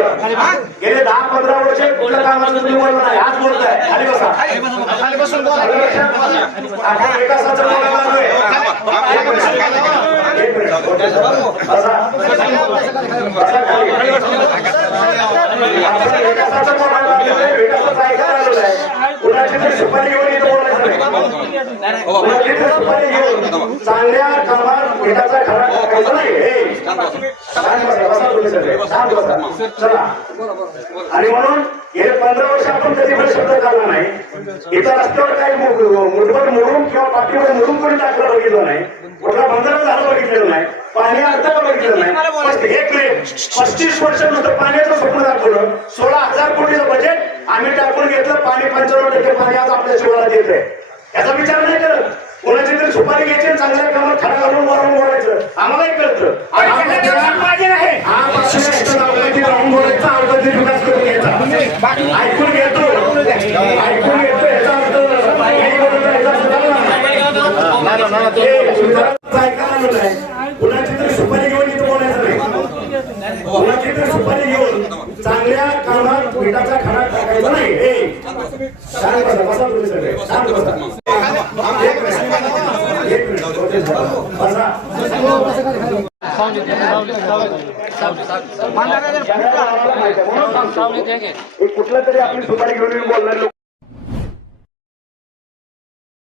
गेले दहा पंधरा वर्ष कुठलं कामाचं तुम्ही बोलला नाही आज बोलताय खाली बसा खाली बसून बोला आपण आहे. कुणाची सुपारी घेऊन इथं बोलायचं नाही कुणाची तरी सुपारी घेऊन चांगल्या कामात पिठाचा खडा टाकायचा नाही हे. शांत बसा, बसा तुम्ही सगळे. शांत बसा. चला आणि म्हणून गेले पंधरा वर्ष आपण कधी पण शब्द काढला नाही. इथं रस्त्यावर काही मुठभर मोडून किंवा पाठीवर मोडून कोणी टाकलं बघितलं नाही. कुठला बंधारा झालं बघितलेलं नाही. पाणी अडथळा बघितलं नाही. पस्त- एक पस्तीस वर्ष नंतर पाण्याचं स्वप्न दाखवलं. सोळा हजार कोटीचं बजेट आम्ही टाकून घेतलं. पाणी पंचावन्न टक्के पाणी आज आपल्या शिवाला येत आहे याचा विचार नाही करत. कोणाची तरी सुपारी घ्यायची चांगल्या कामात खडा घालून वरून बोलायचं आम्हालाही कळतं आणि हा पक्ष इथं लावण्याची राहून बोलायचा विकास करून घ्यायचा ऐकून घेतो ऐकून घेतो याचा अर्थ कुणाची तरी सुपारी घेऊन इथं बोलायचं नाही कुणाची तरी सुपारी घेऊन चांगल्या कामात पिठाचा खडा टाकायचा नाही शांत बसा, बसा तुम्ही सगळे. शांत बसा. एक मिनिट. बसा. कुठलं तरी आपली सुपारी घेऊन बोलणार